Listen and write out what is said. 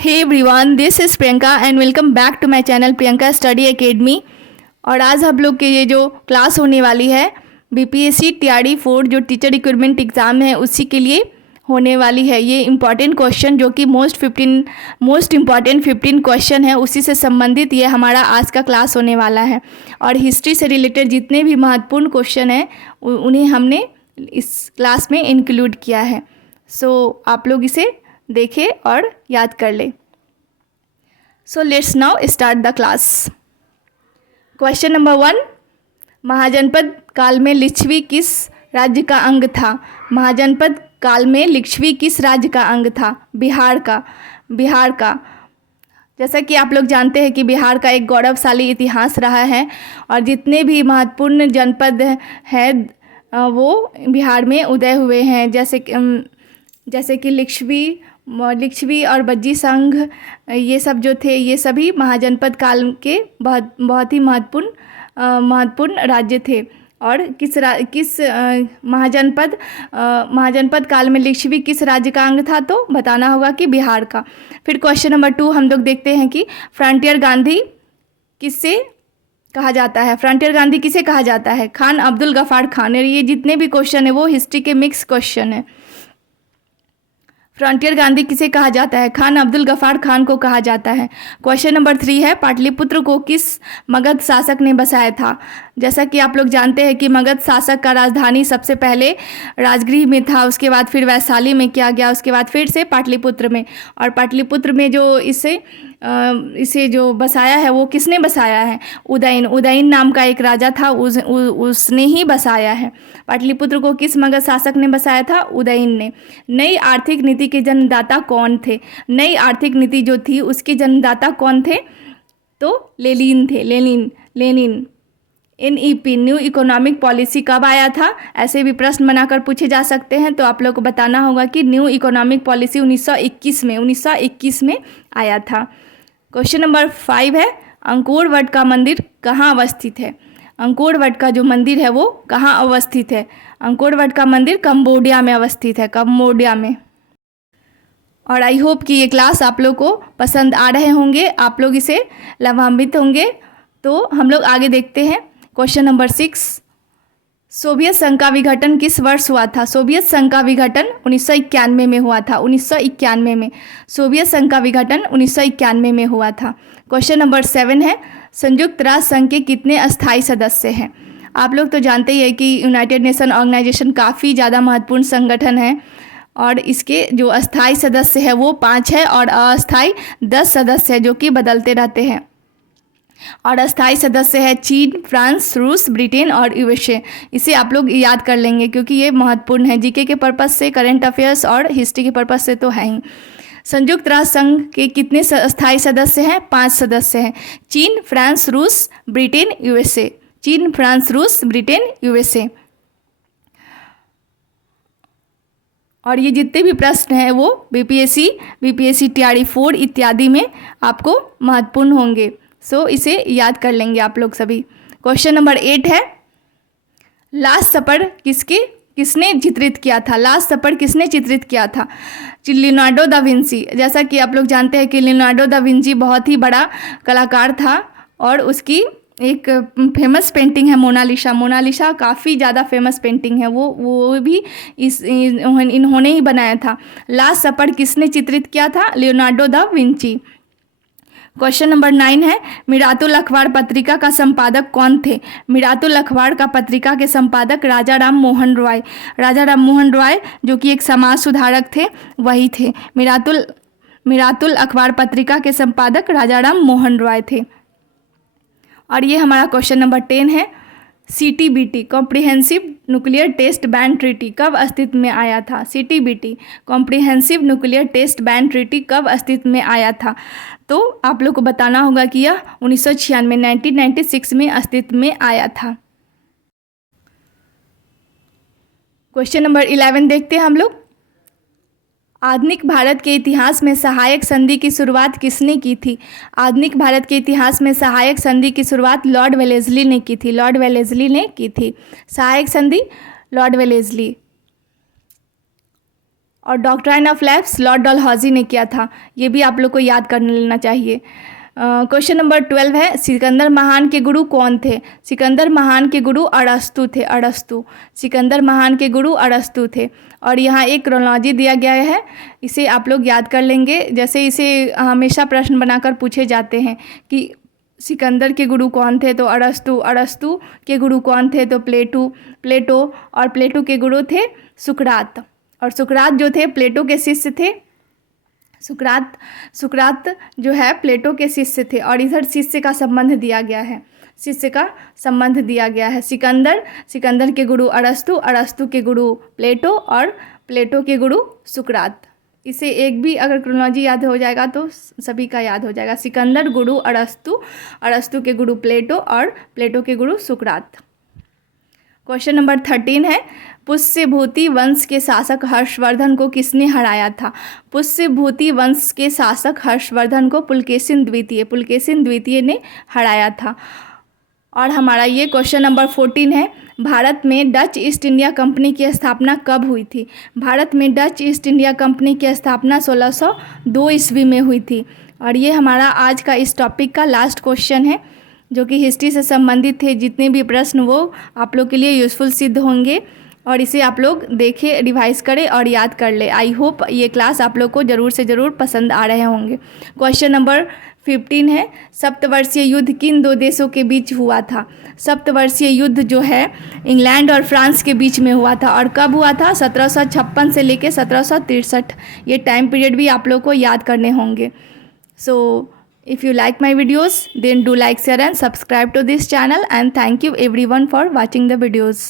Hey everyone, this is Priyanka and welcome back to my channel Priyanka study academy. और आज हम लोग के ये जो क्लास होने वाली है बीपीएससी टीआरडी 4 जो टीचर रिक्रूटमेंट एग्ज़ाम है उसी के लिए होने वाली है। ये इम्पॉर्टेंट क्वेश्चन जो कि मोस्ट इम्पॉर्टेंट 15 क्वेश्चन है उसी से संबंधित ये हमारा आज का क्लास होने वाला है। और हिस्ट्री से रिलेटेड जितने भी महत्वपूर्ण क्वेश्चन हैं उन्हें हमने इस क्लास में इंक्लूड किया है। सो आप लोग इसे देखें और याद कर ले। So let's now start the class. Question number 1, महाजनपद काल में लिच्छवी किस राज्य का अंग था? महाजनपद काल में लिच्छवी किस राज्य का अंग था? बिहार का। जैसा कि आप लोग जानते हैं कि बिहार का एक गौरवशाली इतिहास रहा है और जितने भी महत्वपूर्ण जनपद हैं वो बिहार में उदय हुए हैं, जैसे कि लिच्छवी और बज्जी संघ, ये सब जो थे ये सभी महाजनपद काल के बहुत ही महत्वपूर्ण राज्य थे। और किस महाजनपद काल में लिच्छवी किस राज्य का अंग था? तो बताना होगा कि बिहार का। फिर क्वेश्चन नंबर 2 हम लोग देखते हैं कि फ्रंटियर गांधी किससे कहा जाता है? फ्रंटियर गांधी किसे कहा जाता है? खान अब्दुल गफ्फार खान। और ये जितने भी क्वेश्चन है वो हिस्ट्री के मिक्स क्वेश्चन है। फ्रंटियर गांधी किसे कहा जाता है? खान अब्दुल गफ्फार खान को कहा जाता है। क्वेश्चन नंबर 3 है, पाटलिपुत्र को किस मगध शासक ने बसाया था? जैसा कि आप लोग जानते हैं कि मगध शासक का राजधानी सबसे पहले राजगृह में था, उसके बाद फिर वैशाली में किया गया, उसके बाद फिर से पाटलिपुत्र में। और पाटलिपुत्र में जो इसे जो बसाया है वो किसने बसाया है? उदयन नाम का एक राजा था, उसने ही बसाया है। पाटलिपुत्र को किस मगध शासक ने बसाया था? उदयन ने। नई आर्थिक नीति के जन्मदाता कौन थे? नई आर्थिक नीति जो थी उसके जन्मदाता कौन थे? तो लेनिन थे। Lenin. NEP new economic policy कब आया था? ऐसे भी प्रश्न बनाकर पूछे जा सकते हैं, तो आप लोग को बताना होगा कि न्यू इकोनॉमिक पॉलिसी 1921 में आया था। क्वेश्चन नंबर 5 है, अंकोर वट का मंदिर कहाँ अवस्थित है? अंकोर वट का जो मंदिर है वो कहाँ अवस्थित है? अंकोर वट का मंदिर कंबोडिया में अवस्थित है, कंबोडिया में। और आई होप कि ये क्लास आप लोग को पसंद आ रहे होंगे, आप लोग इसे लाभान्वित होंगे। तो हम लोग आगे देखते हैं। क्वेश्चन नंबर 6, सोवियत संघ का विघटन किस वर्ष हुआ था? सोवियत संघ का विघटन 1991 में हुआ था। 1991 में सोवियत संघ का विघटन 1991 में हुआ था। क्वेश्चन नंबर 7 है, संयुक्त राष्ट्र संघ के कितने अस्थायी सदस्य हैं? आप लोग तो जानते ही है कि यूनाइटेड नेशन ऑर्गेनाइजेशन काफ़ी ज़्यादा महत्वपूर्ण संगठन है और इसके जो अस्थायी सदस्य है वो 5 है और अस्थायी 10 सदस्य है जो कि बदलते रहते हैं। और अस्थायी सदस्य है चीन, फ्रांस, रूस, ब्रिटेन और यूएसए। इसे आप लोग याद कर लेंगे क्योंकि ये महत्वपूर्ण है जीके के पर्पस से, करंट अफेयर्स और हिस्ट्री के पर्पस से तो है ही। संयुक्त राष्ट्र संघ के कितने अस्थायी सदस्य हैं? 5 सदस्य हैं। चीन, फ्रांस, रूस, ब्रिटेन, यूएसए। चीन, फ्रांस, रूस, ब्रिटेन, यूएसए। और ये जितने भी प्रश्न हैं वो बीपीएससी टीआरडी 4 इत्यादि में आपको महत्वपूर्ण होंगे। सो इसे याद कर लेंगे आप लोग सभी। क्वेश्चन नंबर 8 है, लास्ट सपर किसने चित्रित किया था? लास्ट सपर किसने चित्रित किया था? Leonardo da Vinci. जैसा कि आप लोग जानते हैं कि लियोनार्डो दा विंची बहुत ही बड़ा कलाकार था और उसकी एक फेमस पेंटिंग है मोनालिसा। मोनालिसा काफ़ी ज़्यादा फेमस पेंटिंग है, वो भी इन्होंने ही बनाया था। लास्ट सपर किसने चित्रित किया था? Leonardo da Vinci. Question number 9 है, मिरातुल अखबार पत्रिका का संपादक कौन थे? मिरातुल अखबार का पत्रिका के संपादक राजा राम मोहन रॉय जो कि एक समाज सुधारक थे, वही थे। मिरातुल अखबार पत्रिका के संपादक राजा राम मोहन रॉय थे। और ये हमारा क्वेश्चन नंबर 10 है, CTBT comprehensive nuclear test ban treaty कब अस्तित्व में आया था? CTBT comprehensive nuclear test ban treaty कब अस्तित्व में आया था? तो आप लोग को बताना होगा कि यह 1996 में अस्तित्व में आया था। क्वेश्चन नंबर 11 देखते हैं हम लोग। आधुनिक भारत के इतिहास में सहायक संधि की शुरुआत किसने की थी? आधुनिक भारत के इतिहास में सहायक संधि की शुरुआत लॉर्ड वेलेस्ली ने की थी। लॉर्ड वेलेस्ली ने की थी सहायक संधि, लॉर्ड वेलेस्ली। और doctrine of lapse Lord Dalhousie ने किया था। ये भी आप लोग को याद कर लेना चाहिए। क्वेश्चन नंबर 12 है, सिकंदर महान के गुरु कौन थे? सिकंदर महान के गुरु अरस्तु थे। अरस्तु, सिकंदर महान के गुरु अरस्तु थे। और यहाँ एक क्रोनोलॉजी दिया गया है, इसे आप लोग याद कर लेंगे। जैसे इसे हमेशा प्रश्न बनाकर पूछे जाते हैं कि सिकंदर के गुरु कौन थे, तो अरस्तु। अरस्तु के गुरु कौन थे, तो प्लेटो। और प्लेटो के गुरु थे सुकरात। और सुकरात जो थे प्लेटो के शिष्य थे। सुकरात जो है प्लेटो के शिष्य थे। और इधर शिष्य का संबंध दिया गया है, शिष्य का संबंध दिया गया है। सिकंदर के गुरु अरस्तु, अरस्तु के गुरु प्लेटो और प्लेटो के गुरु सुकरात। इसे एक भी अगर क्रोनोलॉजी याद हो जाएगा तो सभी का याद हो जाएगा। सिकंदर गुरु अरस्तु, अरस्तु के गुरु प्लेटो और प्लेटो के गुरु सुकरात। क्वेश्चन नंबर 13 है, पुष्यभूति वंश के शासक हर्षवर्धन को किसने हराया था? पुष्यभूति वंश के शासक हर्षवर्धन को पुलकेशिन द्वितीय ने हराया था। और हमारा ये क्वेश्चन नंबर 14 है, भारत में डच ईस्ट इंडिया कंपनी की स्थापना कब हुई थी? भारत में डच ईस्ट इंडिया कंपनी की स्थापना 1602 ईस्वी में हुई थी। और ये हमारा आज का इस टॉपिक का लास्ट क्वेश्चन है, जो कि हिस्ट्री से संबंधित थे। जितने भी प्रश्न वो आप लोग के लिए यूज़फुल सिद्ध होंगे, और इसे आप लोग देखें, रिवाइज करें और याद कर ले। आई होप ये क्लास आप लोग को ज़रूर से ज़रूर पसंद आ रहे होंगे। क्वेश्चन नंबर 15 है, सप्तवर्षीय युद्ध किन दो देशों के बीच हुआ था? सप्तवर्षीय युद्ध जो है इंग्लैंड और फ्रांस के बीच में हुआ था। और कब हुआ था? 1756 से लेकर 1763। ये टाइम पीरियड भी आप लोग को याद करने होंगे। सो if you like my videos, then do like, share and subscribe to this channel, and thank you everyone for watching the videos.